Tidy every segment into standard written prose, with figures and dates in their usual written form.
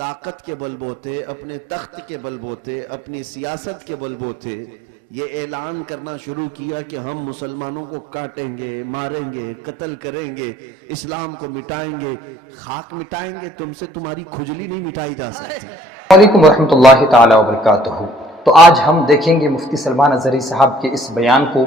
طاقت کے بل بوتے، اپنے تخت کے بل بوتے، اپنی سیاست کے بل بوتے یہ اعلان کرنا شروع کیا کہ ہم مسلمانوں کو کاٹیں گے، ماریں گے، قتل کریں گے، اسلام کو مٹائیں گے، خاک مٹائیں گے، تم سے تمہاری کھجلی نہیں مٹائی جا سکتی۔ وعلیکم ورحمۃ اللہ تعالی وبرکاتہ۔ تو آج ہم دیکھیں گے مفتی سلمان اظہری صاحب کے اس بیان کو،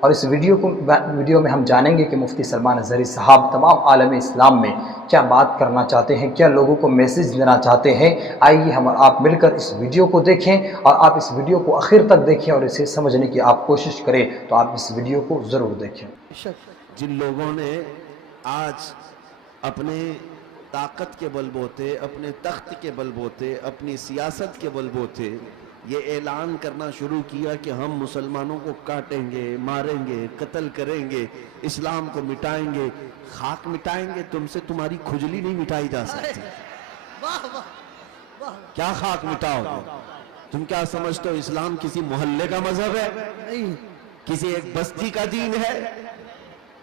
اور اس ویڈیو میں ہم جانیں گے کہ مفتی سلمان اظہری صاحب تمام عالم اسلام میں کیا بات کرنا چاہتے ہیں، کیا لوگوں کو میسیج دینا چاہتے ہیں۔ آئیے ہم اور آپ مل کر اس ویڈیو کو دیکھیں، اور آپ اس ویڈیو کو آخر تک دیکھیں اور اسے سمجھنے کی آپ کوشش کریں، تو آپ اس ویڈیو کو ضرور دیکھیں۔ جن لوگوں نے آج اپنے طاقت کے بل بوتے، اپنے تخت کے بل بوتے، اپنی سیاست کے بل بوتے یہ اعلان کرنا شروع کیا کہ ہم مسلمانوں کو کاٹیں گے، ماریں گے، قتل کریں گے، اسلام کو مٹائیں گے، خاک مٹائیں گے، تم سے تمہاری کھجلی نہیں مٹائی جا سکتی۔ کیا خاک مٹاؤ گے؟ تم کیا سمجھتے ہو اسلام کسی محلے کا مذہب ہے؟ کسی ایک بستی کا دین ہے؟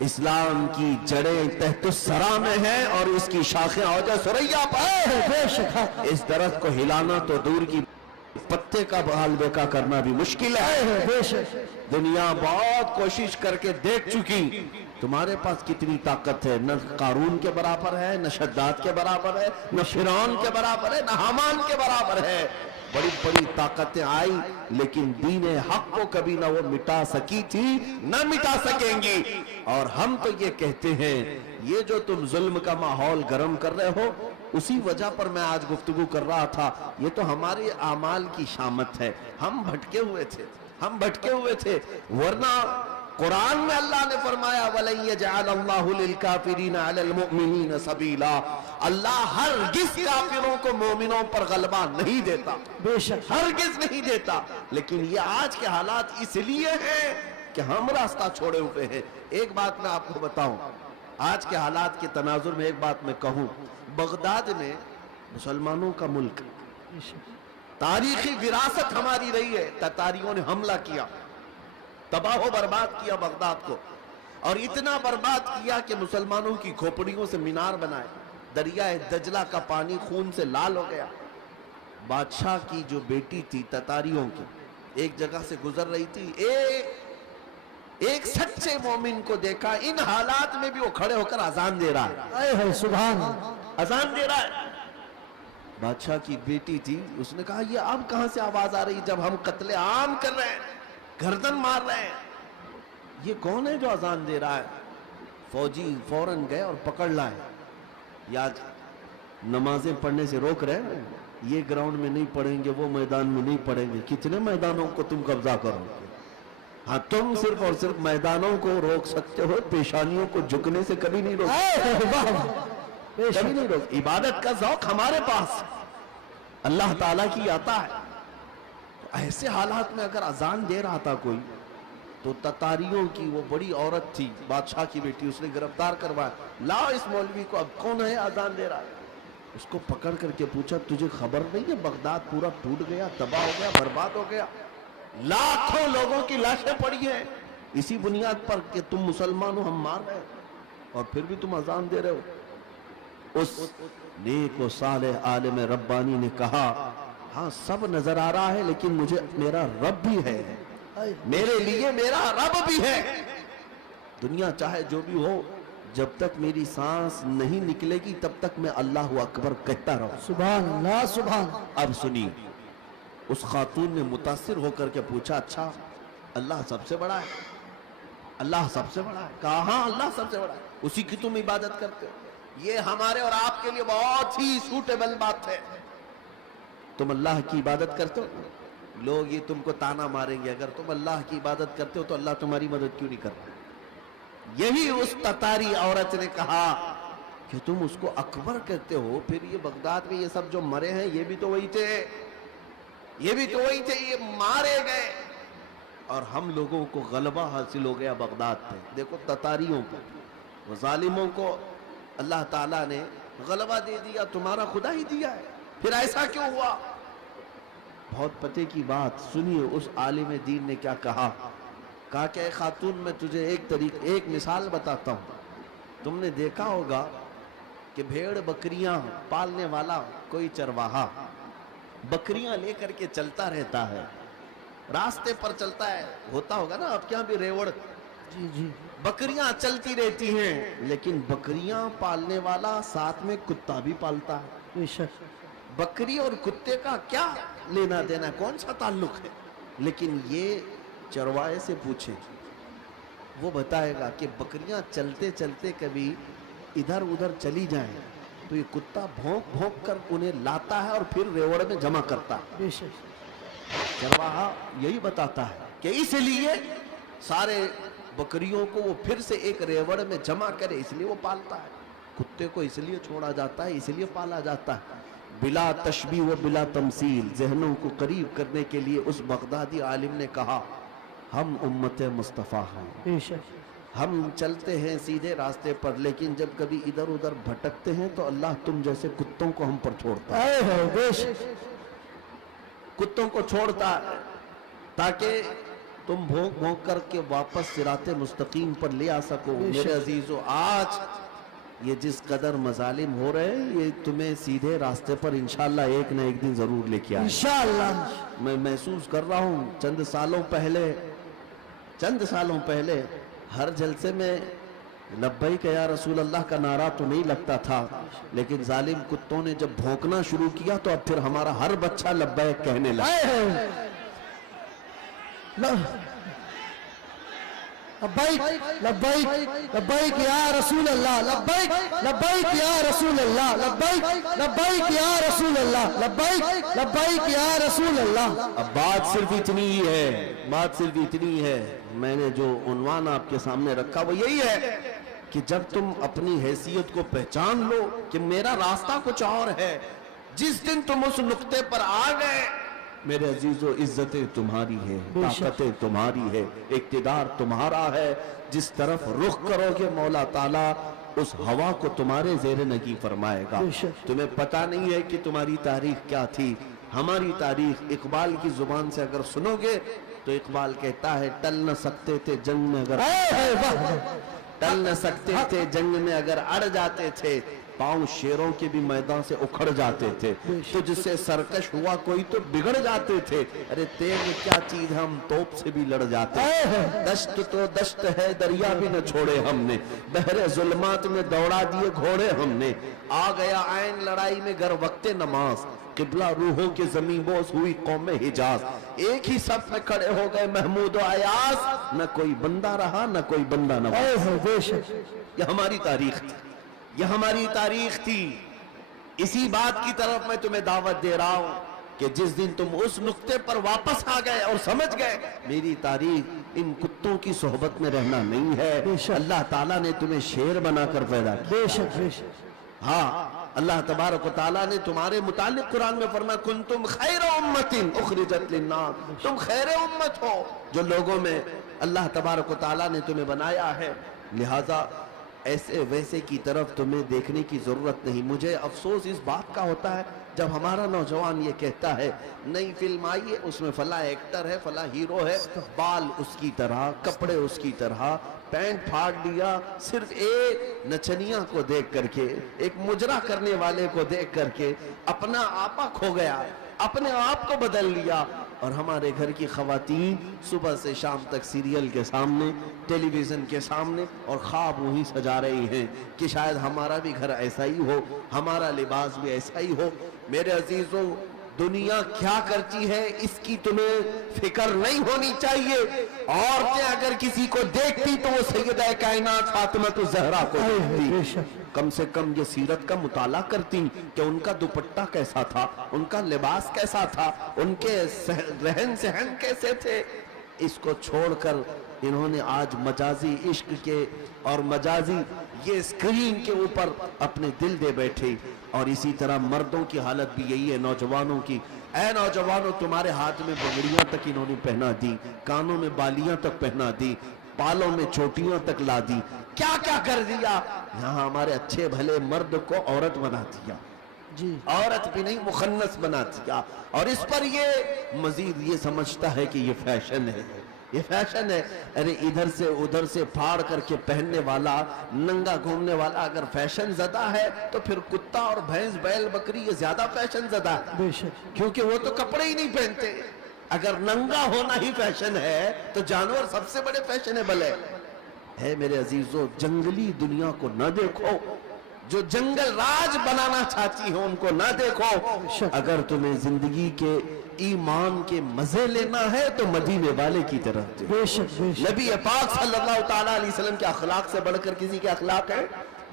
اسلام کی جڑیں تحت الثری میں ہیں اور اس کی شاخیں اوج ثریا پر۔ اس درخت کو ہلانا تو دور کی پتے کا بحال بیکا کرنا بھی مشکل ہے۔ دنیا بہت کوشش کر کے دیکھ چکی تمہارے پاس کتنی طاقت ہے، نہ قارون کے برابر ہے، نہ شداد کے برابر ہے، نہ فرعون کے برابر ہے، نہ حامان کے برابر ہے۔ بڑی بڑی طاقتیں آئی لیکن دین حق کو کبھی نہ وہ مٹا سکی تھی، نہ مٹا سکیں گی۔ اور ہم تو یہ کہتے ہیں یہ جو تم ظلم کا ماحول گرم کر رہے ہو، اسی وجہ پر میں آج گفتگو کر رہا تھا، یہ تو ہمارے اعمال کی شامت ہے۔ ہم بھٹکے ہوئے تھے، ورنہ قرآن میں اللہ نے فرمایا وَلَن يَجْعَلَ اللَّهُ لِلْكَافِرِينَ عَلَى الْمُؤْمِنِينَ سَبِيلًا، اللہ ہرگز کافروں کو مومنوں پر غلبہ نہیں دیتا، ہرگز نہیں دیتا۔ لیکن یہ آج کے حالات اس لیے ہیں کہ ہم راستہ چھوڑے ہوئے ہیں۔ ایک بات میں آپ کو بتاؤں، آج کے حالات کے تناظر میں ایک بات میں کہوں، بغداد میں مسلمانوں کا ملک، تاریخی وراثت ہماری رہی ہے، تتاریوں نے حملہ کیا، تباہ و برباد کیا بغداد کو، اور اتنا برباد کیا کہ مسلمانوں کی کھوپڑیوں سے مینار بنائے، دریائے دجلہ کا پانی خون سے لال ہو گیا۔ بادشاہ کی جو بیٹی تھی تتاریوں کی، ایک جگہ سے گزر رہی تھی، ایک سچے مومن کو دیکھا، ان حالات میں بھی وہ کھڑے ہو کر اذان دے رہا ہے، سبحان اذان دے رہا ہے۔ بادشاہ کی بیٹی تھی، اس نے کہا یہ اب کہاں سے آواز آ رہی جب ہم قتل عام کر رہے ہیں، گردن مار رہے ہیں، یہ کون ہے جو اذان دے رہا ہے؟ فوجی فوراً گئے اور پکڑ لائے، یا نمازیں پڑھنے سے روک رہے ہیں، یہ گراؤنڈ میں نہیں پڑھیں گے، وہ میدان میں نہیں پڑھیں گے، کتنے میدانوں کو تم قبضہ کرو؟ ہاں تم صرف اور صرف میدانوں کو روک سکتے ہو، پیشانیوں کو جھکنے سے کبھی نہیں روک سکتے، کبھی نہیں روک۔ عبادت کا ذوق ہمارے پاس اللہ تعالیٰ کی آتا ہے۔ تو ایسے حالات میں اگر اذان دے رہا تھا کوئی، تو تتاریوں کی وہ بڑی عورت تھی، بادشاہ کی بیٹی، اس نے گرفتار کروایا، لا اس مولوی کو، اب کون ہے اذان دے رہا ہے؟ اس کو پکڑ کر کے پوچھا تجھے خبر نہیں ہے بغداد پورا ٹوٹ گیا، تباہ ہو گیا، برباد ہو گیا، لاکھوں لوگوں کی لاشیں پڑی ہیں اسی بنیاد پر کہ تم مسلمان ہو، ہم مار رہے ہیں، اور پھر بھی تم اذان دے رہے ہو۔ اس نیک و صالح عالم ربانی نے کہا ہاں سب نظر آ رہا ہے لیکن مجھے میرا رب بھی ہے، میرے لیے میرا رب بھی ہے۔ دنیا چاہے جو بھی ہو، جب تک میری سانس نہیں نکلے گی تب تک میں اللہ اکبر کہتا رہوں۔ سبحان اللہ، سبحان۔ اب سنیے، اس خاتون نے متاثر ہو کر کے پوچھا اچھا اللہ سب سے بڑا ہے؟ اللہ سب سے بڑا ہے؟ کہا ہاں اللہ سب سے بڑا ہے، اسی کی تم عبادت کرتے ہو۔ یہ ہمارے اور آپ کے لیے بہت ہی سوٹیبل بات ہے، تم اللہ کی عبادت کرتے ہو، لوگ یہ تم کو تانا ماریں گے اگر تم اللہ کی عبادت کرتے ہو تو اللہ تمہاری مدد کیوں نہیں کرتا؟ یہی اس تتاری عورت نے کہا کہ تم اس کو اکبر کہتے ہو، پھر یہ بغداد میں یہ سب جو مرے ہیں یہ بھی تو وہی تھے، یہ بھی تو وہی تھے، یہ مارے گئے اور ہم لوگوں کو غلبہ حاصل ہو گیا بغداد پہ۔ دیکھو تتاریوں کو، وہ ظالموں کو اللہ تعالیٰ نے غلبہ دے دیا، تمہارا خدا ہی دیا ہے، پھر ایسا کیوں ہوا؟ بہت پتے کی بات سنیے، اس عالم دین نے کیا کہا کہ اے خاتون میں تجھے ایک مثال بتاتا ہوں، تم نے دیکھا ہوگا कि भेड़ बकरियां पालने वाला कोई चरवाहा बकरियां लेकर के चलता रहता है, रास्ते पर चलता है, होता होगा ना आपके यहाँ भी रेवड़, जी जी बकरियां चलती रहती हैं, लेकिन बकरियां पालने वाला साथ में कुत्ता भी पालता है। बेशक बकरी और कुत्ते का क्या लेना देना, कौन सा ताल्लुक है? लेकिन ये चरवाहे से पूछे, वो बताएगा कि बकरियां चलते चलते कभी इधर उधर चली जाएं तो ये कुत्ता भौंक भौंक कर उन्हें लाता है और फिर रेवड़ में जमा करता है। बेशक चरवाहा यही बताता है कि इसलिए सारे बकरियों को वो फिर से एक रेवड़ में जमा करे, इसलिए वो पालता है। कुत्ते को इसलिए छोड़ा जाता है, इसलिए पाला जाता है। बिला तशबीह व बिला तमसील, ज़हनों को करीब करने के लिए उस बगदादी आलिम ने कहा, हम उम्मत मुस्तफ़ा हैं, बेशक हम चलते हैं सीधे रास्ते पर, लेकिन जब कभी इधर उधर भटकते हैं तो अल्लाह तुम जैसे कुत्तों को हम पर छोड़ता है। आए है बेशक कुत्तों को छोड़ता है ताकि तुम भौंक भौंक करके वापस सिराते मुस्तकीम पर ले आ सको। मेरे अजीजों, आज ये जिस कदर मजालिम हो रहे हैं, ये तुम्हें सीधे रास्ते पर इंशाअल्लाह एक न एक दिन जरूर लेके आए। इंशाअल्लाह। मैं महसूस कर रहा हूँ, चंद सालों पहले हर जलसे में लब्बैक या रसूल अल्लाह का नारा तो नहीं लगता था, लेकिन जालिम कुत्तों ने जब भौंकना शुरू किया तो अब फिर हमारा हर बच्चा लब्बैक कहने लगा। आए है लब्बैक लब्बैक लब्बैक या रसूल अल्लाह, लब्बैक लब्बैक या रसूल अल्लाह, लब्बैक लब्बैक या रसूल अल्लाह, लब्बैक लब्बैक या रसूल अल्लाह। अब बात सिर्फ इतनी ही है, मैंने जो उन्वान आपके सामने रखा वो यही है कि जब तुम अपनी हैसियत को पहचान लो कि मेरा रास्ता कुछ और है, जिस दिन तुम उस नुक्ते पर आ गए, मेरे अजीजों, इज्जतें तुम्हारी है, ताकतें तुम्हारी है, इक्तिदार तुम्हारा है, जिस तरफ रुख करोगे मौला ताला उस हवा को तुम्हारे ज़ेरे नगी फरमाएगा। तुम्हें पता नहीं है कि तुम्हारी तारीख क्या थी। हमारी तारीख इकबाल की जुबान से अगर सुनोगे तो इकबाल कहता है, टल न सकते थे जंग में अगर अड़ जाते थे, पांव शेरों के भी मैदान से उखड़ जाते थे, तो जिससे सरकश हुआ कोई तो बिगड़ जाते थे। अरे तेग क्या चीज, हम तोप से भी लड़ जाते। दश्त तो दश्त है, दरिया भी न छोड़े हमने, बहरे जुल्मात में दौड़ा दिए घोड़े हमने। आ गया आइन लड़ाई में गर वक्ते नमाज, किबला रूहों के ज़मीं बोस हुई कौम हिजाज। एक ही सफ में खड़े हो गए महमूद और अयास, न कोई बंदा रहा न कोई बंदा नवाज। ये हमारी तारीख थी, ये हमारी तारीख थी। इसी बात की तरफ मैं तुम्हें दावत दे रहा हूं कि जिस दिन तुम उस नुक्ते पर वापस आ गए और समझ गए मेरी तारीख इन कुत्तों की सोहबत में रहना नहीं है, अल्लाह ताला ने तुम्हें शेर बनाकर पैदा किया। बेशक हाँ, अल्लाह तबारक व तआला ने तुम्हारे मुतालिक कुरान में फरमाया, कुंतुम खैर उम्मतिन उखरिजत लिन्नास, तुम खैर उम्मत हो जो लोगों में अल्लाह तबारक व तआला ने तुम्हें बनाया है। लिहाजा ऐसे वैसे की तरफ तुम्हें देखने की जरूरत नहीं। मुझे अफसोस इस बात का होता है जब हमारा नौजवान ये कहता है, नई फिल्म आई है, उसमें फला एक्टर है, फला हीरो है, बाल उसकी तरह, कपड़े उसकी तरह, पैंट फाड़ दिया, सिर्फ एक नचनिया को देख करके, एक मुजरा करने वाले को देख करके अपना आपा खो गया, अपने आप को बदल लिया। और हमारे घर की खवातीन सुबह से शाम तक सीरियल के सामने, टेलीविजन के सामने और ख्वाब वही सजा रही हैं कि शायद हमारा भी घर ऐसा ही हो, हमारा लिबास भी ऐसा ही हो। मेरे अजीजों, दुनिया क्या करती है इसकी तुम्हें फिक्र नहीं होनी चाहिए। औरतें अगर किसी को देखती तो वो सैयदा कायनात फातिमा तो ज़हरा को देखती, कम से कम ये सीरत का मुताला करती कि उनका दुपट्टा कैसा था, उनका लिबास कैसा था, उनके रहन सहन कैसे थे। इसको छोड़कर इन्होंने आज मजाजी इश्क के और मजाजी ये स्क्रीन के ऊपर अपने दिल दे बैठे। और इसी तरह मर्दों की हालत भी यही है, नौजवानों की। ऐ नौजवानों, तुम्हारे हाथ में बगड़ियां तक इन्होंने पहना दी, कानों में बालियां तक पहना दी, बालों में चोटियां तक ला दी, क्या क्या कर दिया। यहाँ हमारे अच्छे भले मर्द को औरत बना दिया जी, औरत भी नहीं मुखन्नस बना दिया। और इस पर ये मजीद ये समझता है कि ये फैशन है, ये फैशन है। अरे इधर से उधर से फाड़ करके पहनने वाला, नंगा घूमने वाला अगर फैशन ज़दा है तो फिर कुत्ता और भैंस बैल बकरी ये ज्यादा फैशन ज़दा है, बेशक क्योंकि वो तो कपड़े ही नहीं पहनते। अगर नंगा होना ही फैशन है तो जानवर सबसे बड़े फैशनेबल है मेरे अजीजों। जंगली दुनिया को न देखो, जो जंगल राज बनाना चाहती हो उनको ना देखो। अगर तुम्हें जिंदगी के ईमान के मजे लेना है तो मदीने वाले की तरफ देखो। बेशक बेशक नबी पाक सल्लल्लाहु ताला अलैहि वसल्लम के अखलाक से बढ़कर किसी के अखलाक है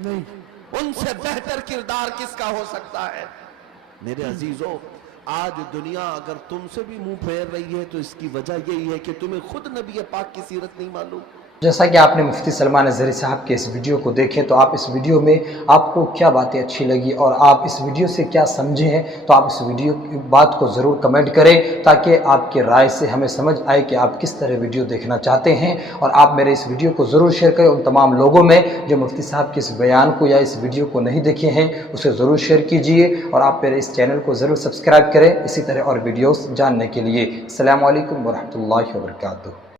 नहीं। उनसे बेहतर किरदार किसका हो सकता है मेरे अजीजों। आज दुनिया अगर तुमसे भी मुंह फेर रही है तो इसकी वजह यही है कि तुम्हें खुद नबी पाक की सीरत नहीं मालूम। जैसा कि आपने मुफ्ती सलमान अज़हरी साहब के इस वीडियो को देखें, तो आप इस वीडियो में आपको क्या बातें अच्छी लगी और आप इस वीडियो से क्या समझे हैं, तो आप इस वीडियो की बात को ज़रूर कमेंट करें ताकि आपकी राय से हमें समझ आए कि आप किस तरह वीडियो देखना चाहते हैं। और आप मेरे इस वीडियो को ज़रूर शेयर करें उन तमाम लोगों में जो मुफ्ती साहब के इस बयान को या इस वीडियो को नहीं देखे हैं, उसे ज़रूर शेयर कीजिए। और आप मेरे इस चैनल को ज़रूर सब्सक्राइब करें इसी तरह और वीडियोज़ जानने के लिए। अस्सलामु अलैकुम वरहमतुल्लाहि वबरकातुहू।